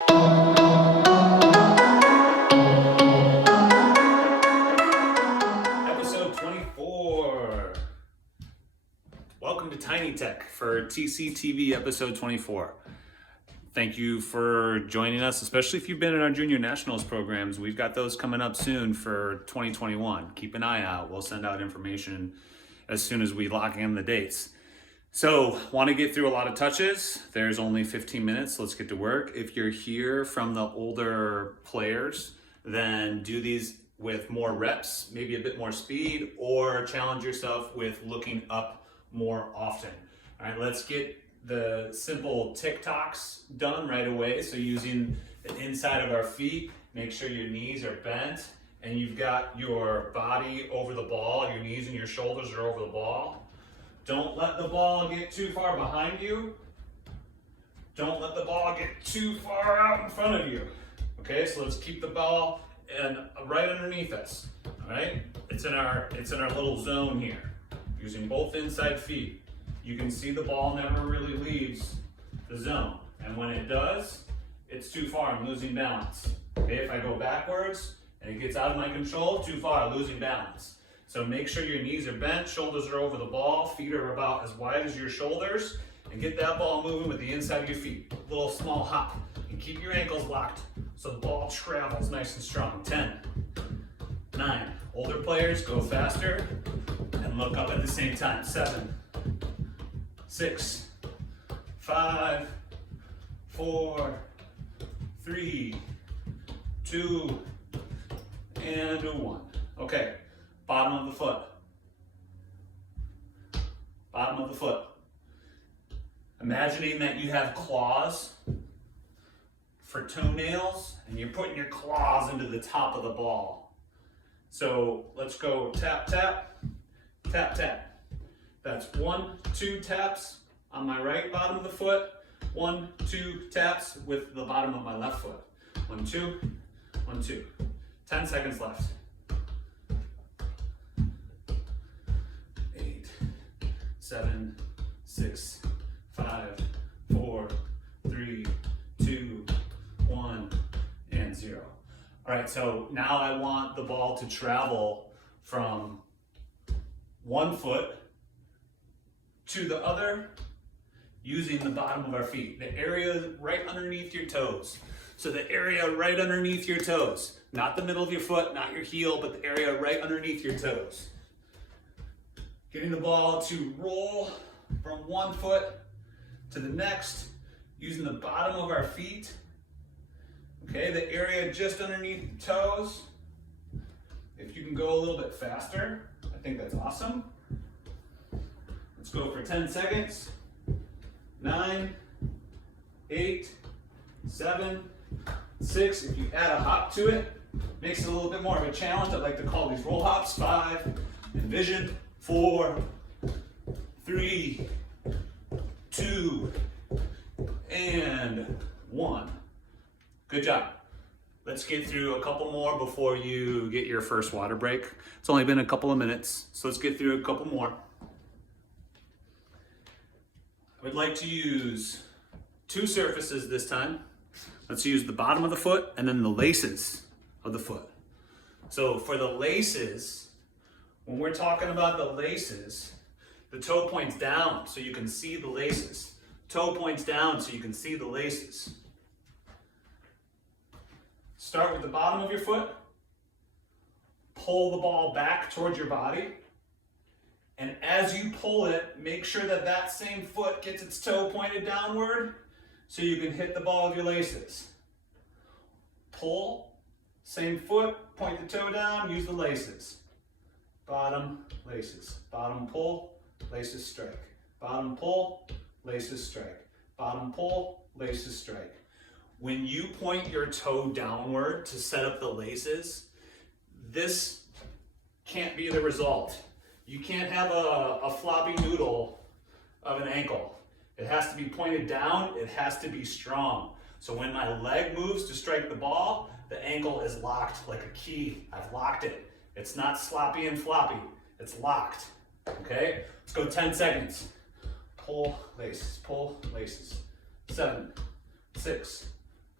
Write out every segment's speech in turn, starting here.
Episode 24. Welcome to Tiny Tech for TCTV episode 24. Thank you for joining us, especially if you've been in our junior nationals programs. We've got those coming up soon for 2021. Keep an eye out. We'll send out information as soon as we lock in the dates. So, want to get through a lot of touches. There's only 15 minutes. Let's get to work. If you're here from the older players, then do these with more reps, maybe a bit more speed, or challenge yourself with looking up more often. All right, let's get the simple Tocks done right away. So using the inside of our feet, make sure your knees are bent and you've got your body over the ball, your knees and your shoulders are over the ball. Don't let the ball get too far behind you. Don't let the ball get too far out in front of you. Okay, so let's keep the ball right underneath us. All right, it's in our little zone here. Using both inside feet, you can see the ball never really leaves the zone, and when it does, it's too far. I'm losing balance. Okay, if I go backwards and it gets out of my control, too far, losing balance. So make sure your knees are bent, shoulders are over the ball, feet are about as wide as your shoulders, and get that ball moving with the inside of your feet. A little small hop, and keep your ankles locked so the ball travels nice and strong. 10, 9, older players go faster and look up at the same time. 7, 6, 5, 4, 3, 2, and 1. Okay. Bottom of the foot. Bottom of the foot. Imagining that you have claws for toenails and you're putting your claws into the top of the ball. So let's go tap, tap, tap, tap. That's 1, 2 taps on my right bottom of the foot. 1, 2 taps with the bottom of my left foot. 1, 2, 1, 2. 10 seconds left. 7, 6, 5, 4, 3, 2, 1, and 0. All right, so now I want the ball to travel from one foot to the other using the bottom of our feet. The area right underneath your toes. So the area right underneath your toes. Not the middle of your foot, not your heel, but the area right underneath your toes. Getting the ball to roll from one foot to the next using the bottom of our feet. Okay, the area just underneath the toes. If you can go a little bit faster, I think that's awesome. Let's go for 10 seconds. 9, 8, 7, 6. If you add a hop to it, makes it a little bit more of a challenge. I like to call these roll hops. 5, envision. 4, 3, 2, and 1. Good job. Let's get through a couple more before you get your first water break. It's only been a couple of minutes, so let's get through a couple more. I would like to use 2 surfaces this time. Let's use the bottom of the foot and then the laces of the foot. So for the laces, when we're talking about the laces, the toe points down so you can see the laces. Toe points down so you can see the laces. Start with the bottom of your foot. Pull the ball back towards your body. And as you pull it, make sure that that same foot gets its toe pointed downward so you can hit the ball with your laces. Pull, same foot, point the toe down, use the laces. Bottom, laces. Bottom pull, laces strike. Bottom pull, laces strike. Bottom pull, laces strike. When you point your toe downward to set up the laces, this can't be the result. You can't have a floppy noodle of an ankle. It has to be pointed down, it has to be strong. So when my leg moves to strike the ball, the ankle is locked like a key. I've locked it. It's not sloppy and floppy, it's locked. Okay, let's go 10 seconds. Pull laces, 7, 6,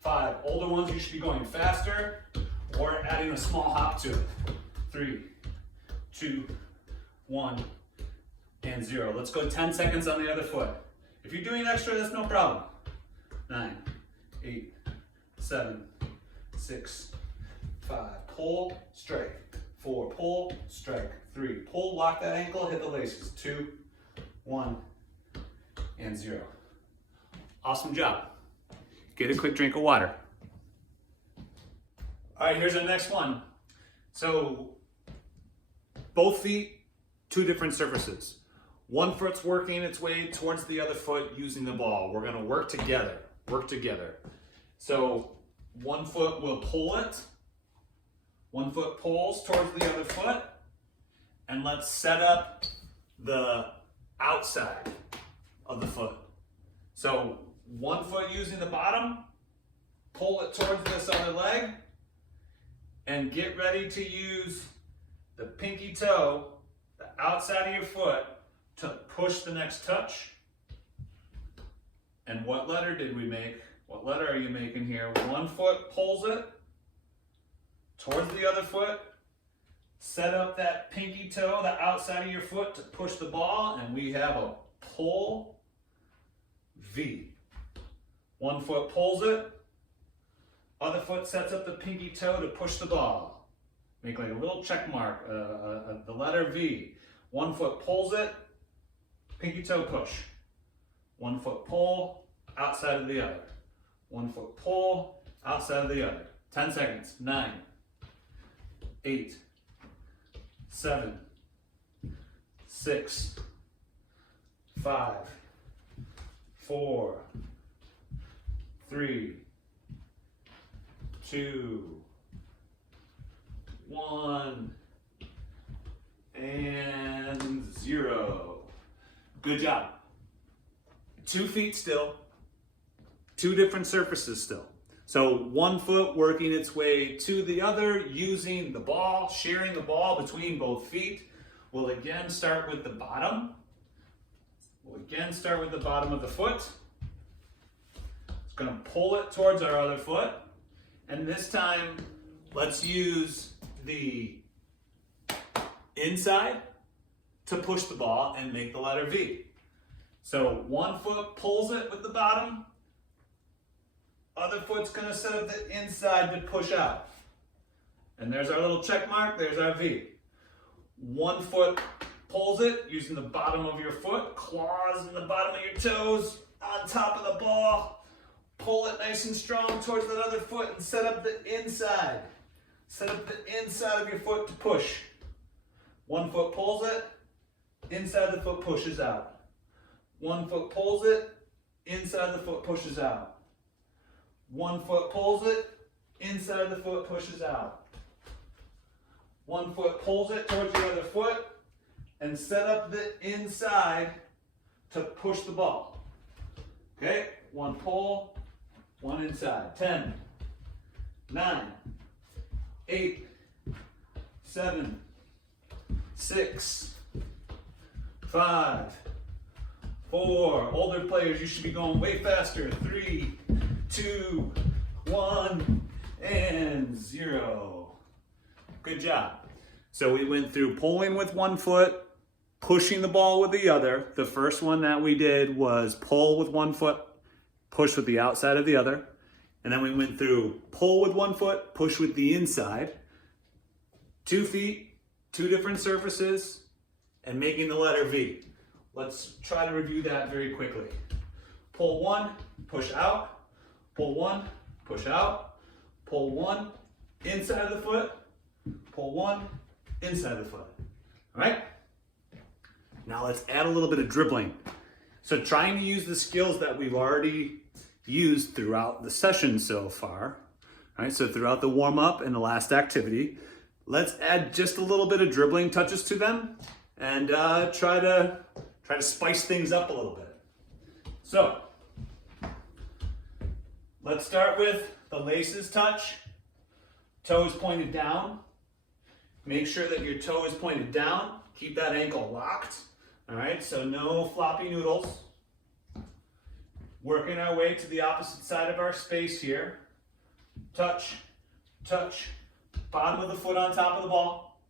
5. Older ones, you should be going faster or adding a small hop to it. 3, 2, 1, and 0. Let's go 10 seconds on the other foot. If you're doing extra, that's no problem. 9, 8, 7, 6, 5. Pull, strike. 4, pull, strike. 3, pull, lock that ankle, hit the laces. 2, 1, and 0. Awesome job. Get a quick drink of water. All right, here's our next one. So, both feet, 2 different surfaces. One foot's working its way towards the other foot using the ball. We're gonna work together, So, one foot will pull it. One foot pulls towards the other foot. And let's set up the outside of the foot. So, one foot using the bottom, pull it towards this other leg, and get ready to use the pinky toe, the outside of your foot, to push the next touch. And what letter did we make? What letter are you making here? One foot pulls it towards the other foot, set up that pinky toe, the outside of your foot, to push the ball, and we have a pull V. One foot pulls it, other foot sets up the pinky toe to push the ball. Make like a little check mark, the letter V. One foot pulls it, pinky toe push. One foot pull, outside of the other. One foot pull, outside of the other. 10 seconds. 9, 8, 7, 6, 5, 4, 3, 2, 1, and 0. Good job. 2 feet still, 2 different surfaces still. So one foot working its way to the other using the ball, sharing the ball between both feet. We'll again start with the bottom. We'll again start with the bottom of the foot. It's going to pull it towards our other foot. And this time, let's use the inside to push the ball and make the letter V. So one foot pulls it with the bottom. Other foot's going to set up the inside to push out. And there's our little check mark. There's our V. One foot pulls it using the bottom of your foot, claws in the bottom of your toes, on top of the ball. Pull it nice and strong towards that other foot and set up the inside. Set up the inside of your foot to push. One foot pulls it, inside the foot pushes out. One foot pulls it, inside the foot pushes out. One foot pulls it, inside the foot pushes out. One foot pulls it towards the other foot and set up the inside to push the ball. Okay, one pull, one inside. 10, 9, 8, 7, 6, 5, 4. Older players, you should be going way faster. 3, 2, 1, and 0. Good job. So we went through pulling with one foot, pushing the ball with the other. The first one that we did was pull with one foot, push with the outside of the other. And then we went through pull with one foot, push with the inside. 2 feet, 2 different surfaces, and making the letter V. Let's try to review that very quickly. Pull 1, push out. Pull 1, push out. Pull 1, inside of the foot. Pull 1, inside of the foot. All right? Now let's add a little bit of dribbling. So trying to use the skills that we've already used throughout the session so far. All right, so throughout the warm-up and the last activity, let's add just a little bit of dribbling touches to them and try to spice things up a little bit. So let's start with the laces touch. Toes pointed down. Make sure that your toe is pointed down. Keep that ankle locked. All right, so no floppy noodles. Working our way to the opposite side of our space here. touch, touch. Bottom of the foot on top of the ball.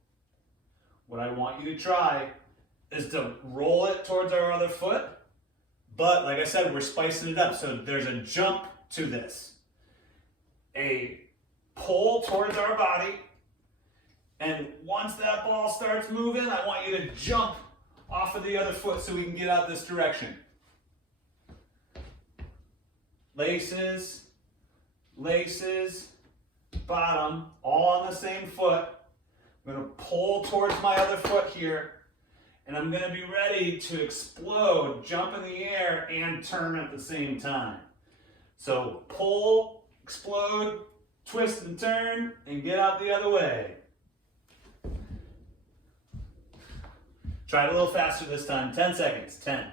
What I want you to try is to roll it towards our other foot. But like I said, we're spicing it up. So there's a jump to this. A pull towards our body. And once that ball starts moving, I want you to jump off of the other foot so we can get out this direction. Laces, laces, bottom, all on the same foot. I'm going to pull towards my other foot here. And I'm going to be ready to explode, jump in the air, and turn at the same time. So pull, explode, twist and turn, and get out the other way. Try it a little faster this time. 10 seconds. 10,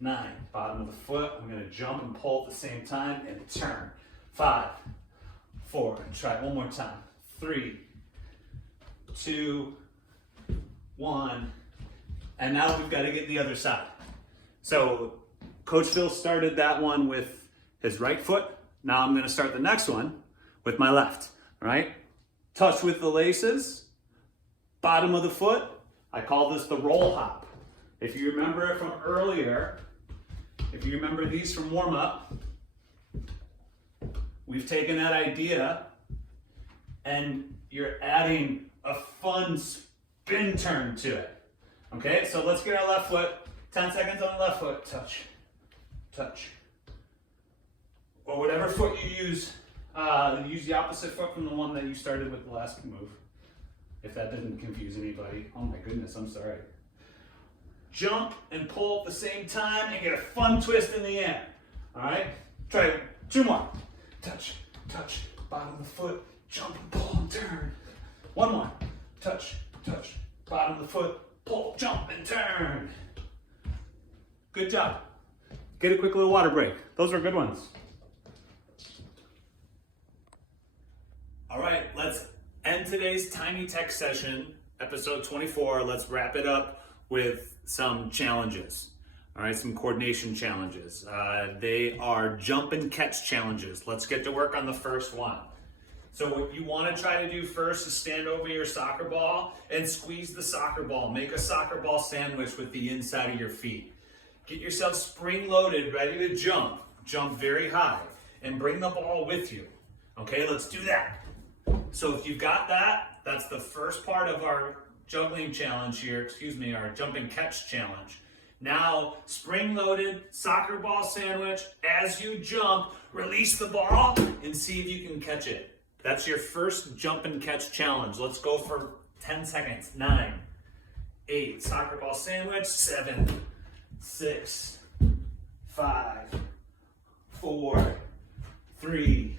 9, bottom of the foot. I'm going to jump and pull at the same time and turn. 5, 4, try it one more time. 3, 2, 1. And now we've got to get the other side. So Coach Phil started that one with his right foot. Now I'm going to start the next one with my left. All right? Touch with the laces. Bottom of the foot. I call this the roll hop. If you remember it from earlier, if you remember these from warm up, we've taken that idea and you're adding a fun spin turn to it. Okay, so let's get our left foot. 10 seconds on the left foot. Touch, touch. Or whatever foot you use. Use the opposite foot from the one that you started with the last move. If that didn't confuse anybody. Oh my goodness, I'm sorry. Jump and pull at the same time and get a fun twist in the air. All right, try it. 2 more. Touch, touch, bottom of the foot. Jump and pull and turn. 1 more. Touch, touch, bottom of the foot. Pull, jump, and turn. Good job. Get a quick little water break. Those are good ones. All right, let's end today's Tiny Tech session, episode 24. Let's wrap it up with some challenges. All right, some coordination challenges. They are jump and catch challenges. Let's get to work on the first one. So what you want to try to do first is stand over your soccer ball and squeeze the soccer ball. Make a soccer ball sandwich with the inside of your feet. Get yourself spring-loaded, ready to jump. Jump very high and bring the ball with you. Okay, let's do that. So if you've got that, that's the first part of our juggling challenge here, our jump and catch challenge. Now, spring-loaded soccer ball sandwich. As you jump, release the ball and see if you can catch it. That's your first jump and catch challenge. Let's go for 10 seconds. 9, 8, soccer ball sandwich. 7, 6, 5, 4, 3,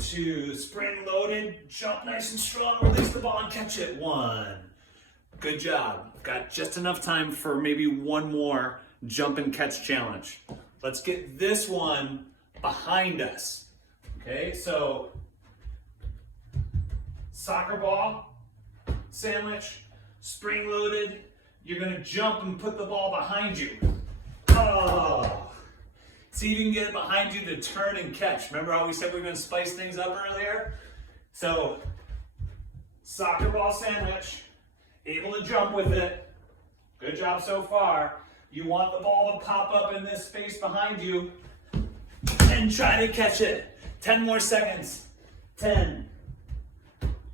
2, spring loaded, jump nice and strong, release the ball and catch it. 1. Good job. Got just enough time for maybe one more jump and catch challenge. Let's get this one behind us. Okay, so soccer ball sandwich, spring loaded. You're gonna jump and put the ball behind you. Oh. See if you can get it behind you to turn and catch. Remember how we said we were gonna spice things up earlier? So, soccer ball sandwich, able to jump with it. Good job so far. You want the ball to pop up in this space behind you and try to catch it. 10 more seconds. 10,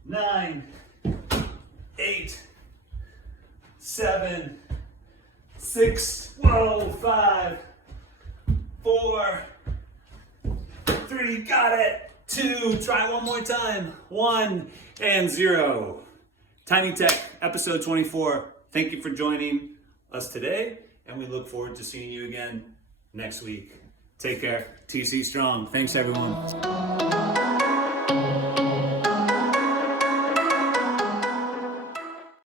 9, 8, 7, 6, 5, 4, 3, got it. 2, try one more time. 1 and 0. Tiny Tech, episode 24. Thank you for joining us today, and we look forward to seeing you again next week. Take care. TC Strong. Thanks, everyone.